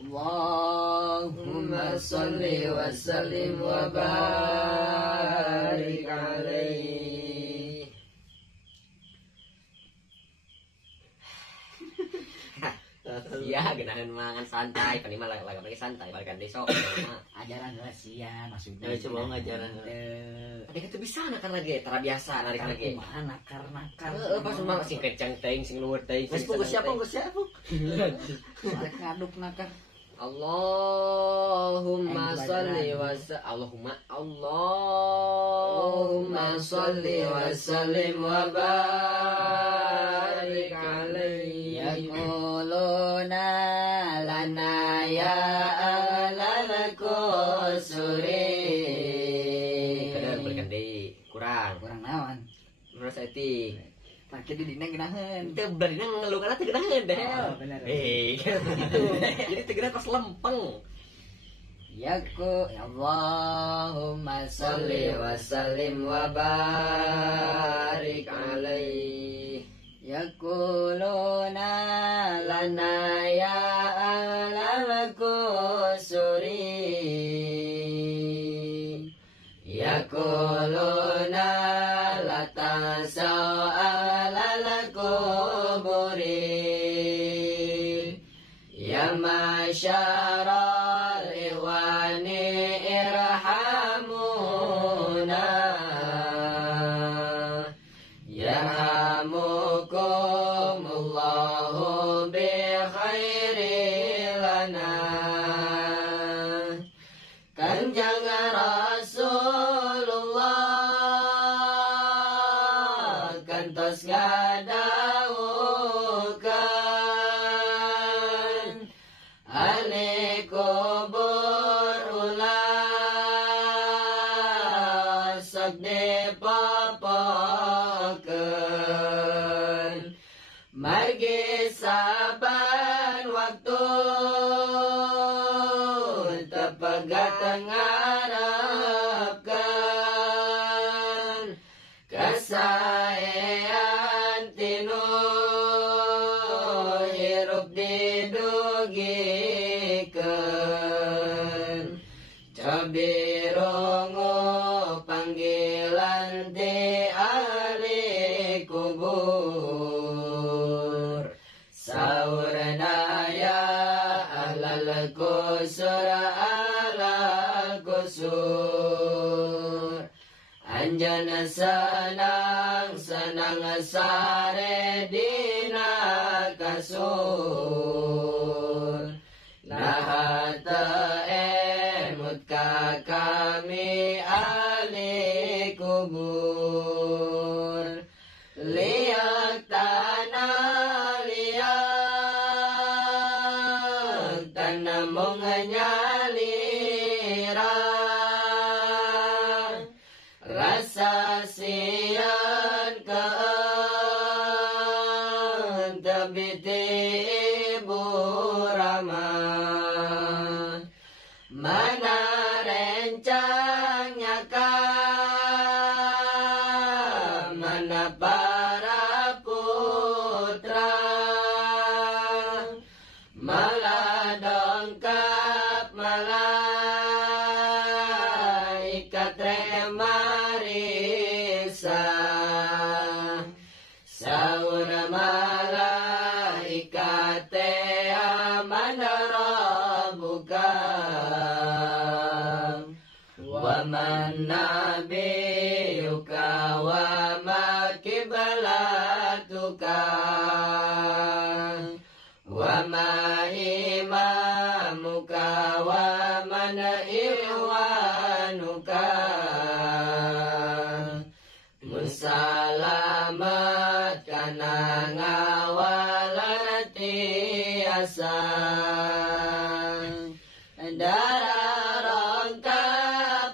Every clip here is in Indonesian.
Allahumma sholli wa sallim wa barik alaihi. Iya, genahan mangan santai, panima lagi santai, balikan besok. Ajaran rahasia maksudnya. Ya coba ngajaran. Adik itu bisa nakar lagi, tara biasa narik lagi. Mana nakar. Pas mah sing kencang teuing, sing luhur teuing. Geus siapa? Arek ngaduk nakar. Allahumma sholli wa sallim wa barik alaihi. Yaquluna lana ya alal kusuri. Kadang balikan deui, kurang naon? Menurut saya ti Pakai di dina genahan. itu beladina ngelungan teh genahan deh. Bener. Gitu. Jadi teh geunah pas lempeng. Ya Allahumma sholli wa sallim wa barik alaihi. Yaquluna lana ya alal kusuri. Yaquluna la tasa'alal kuburi. Ya masyarul iwani irhamuna. Yarhamukumullahu bi khairi lana. Kanjeng Rasulullah kantos ngadawukeun ahli kubur ulah sok dipopokeun. Margi saban waktu tepegat ngarepkeun kasaean tinu hirup didugikeun. Cabirungu panggilan ti ahli kubur. Saurna ya ahlal kusur. Anjana senang sare dina kasur. Nahata emut ka kami ahli kubur. Liak tanah mong nyaliran. Rasa sian keun tebiti ibu rama. Mana rencangnya mana para putra. Malah dongkap malaikat remarisa. Saur malaikat amana rabbuka. Wa man nabiyuka wa ma kiblatuka. Wa ma imamuka wa man iwanuka. Musalamat kana ngawalan tiasa. Dararong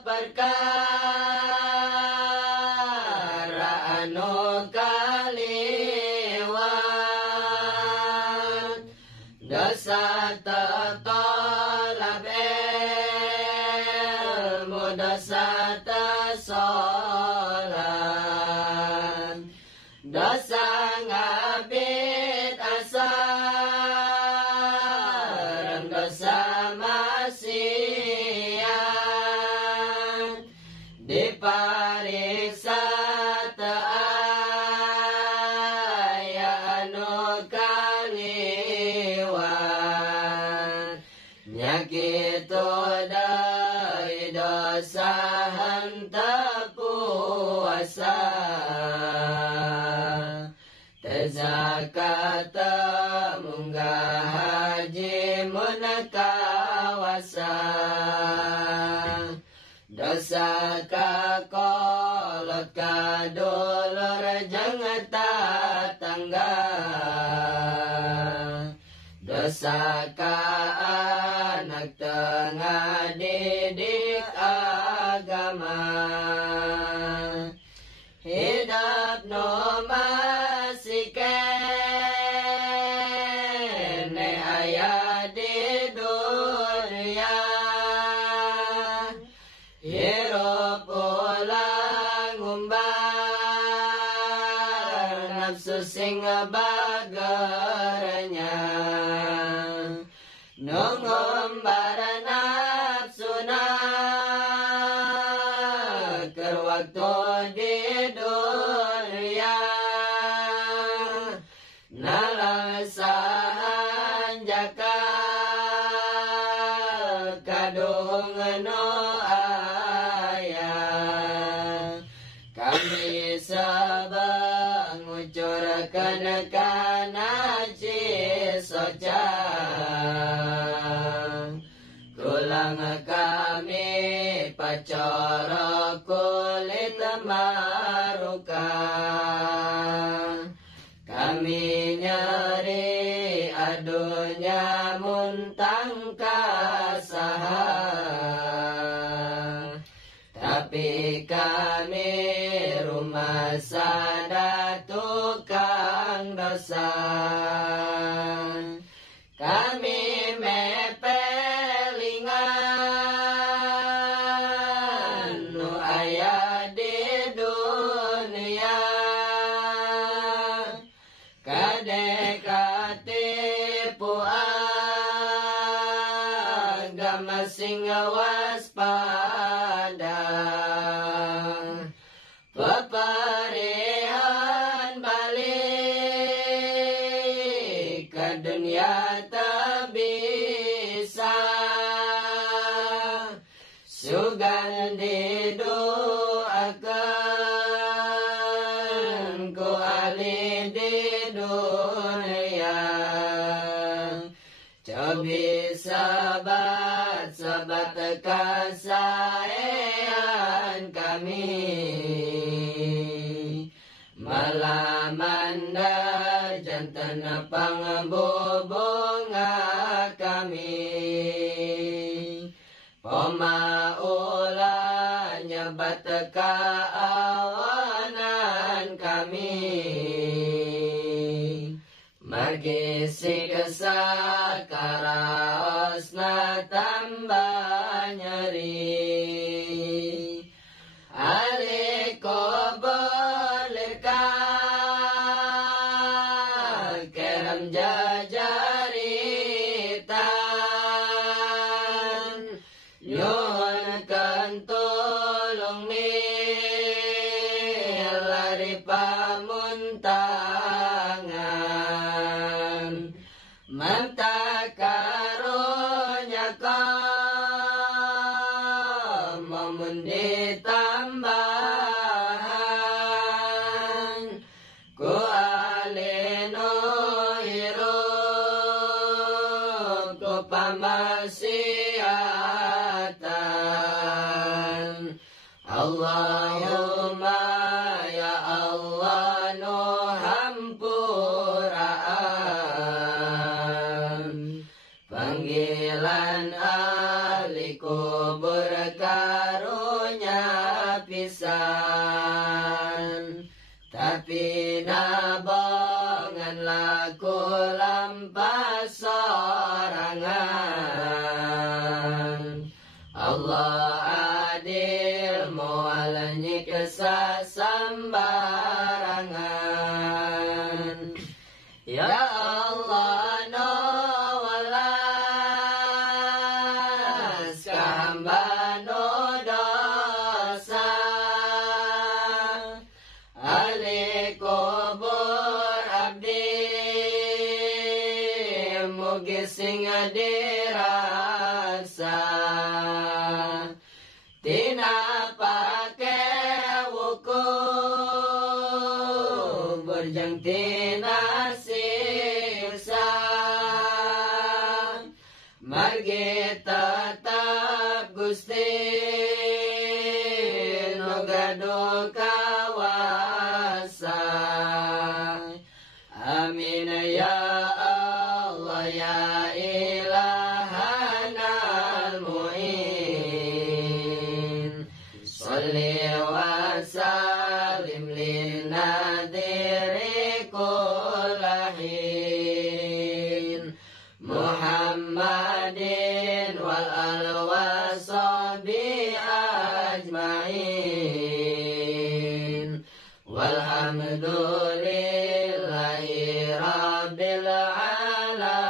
perkara anu kaliwat. Dosa tetolab ilmu, dosa tesolat, dosa ngabdi pasahan tapuasa zakat munggah haji mun kawasa dosa kakolot kadulur jang tatangga dosa ka anak tengah didik agama hidup no masih kene ayah di dunia hirup ulang umbar nafsu sing bagernya nungumbar nafsuna ker waktu di dunia nalasahan jaka kadung no ayah kami sabang ngucurkan kana cisoca kulang kami pacara kulit maruka kami nyari adunya muntang kasaha tapi kami rumah sada tukang dosa kami mepelingan nu aya di dunia kadekati agama sing waspada peparehan balik ke dunia tak bisa sugan didoakan ku ali di dunia cobi sabat kasaean kami malamanda jantan pangbobonga kami pemaula nyebat kaawanan kami margi siksa karaosna tambah nyeri aliko bolehka kerem jajaritan nyuhunkan tolong lari pamuntangan manta karunya mamun ditambahan ku aleno hirup ku pamasiatan Allahumma ya Allah no hampuraan panggilan ahli kubur karunya pisan tapi nabongan laku lampas sorangan Allah adil mual nyiksa sambarangan ya Allah no walas kahamba no dosa ali kubur abdi mugi sing dirasa yang tinasiksa. Margi tetap Gusti nu gaduh kawasa. Amin ya Allah ya ilahanal mu'in. Sholli wa sallim linadiri kullahin. Muhammadin wal al wa sahbi ajmain. Walhamdulillahi rabbil alamin.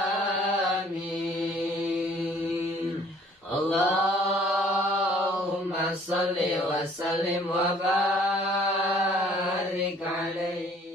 Allahumma salli wa sallim wa barik alaihi.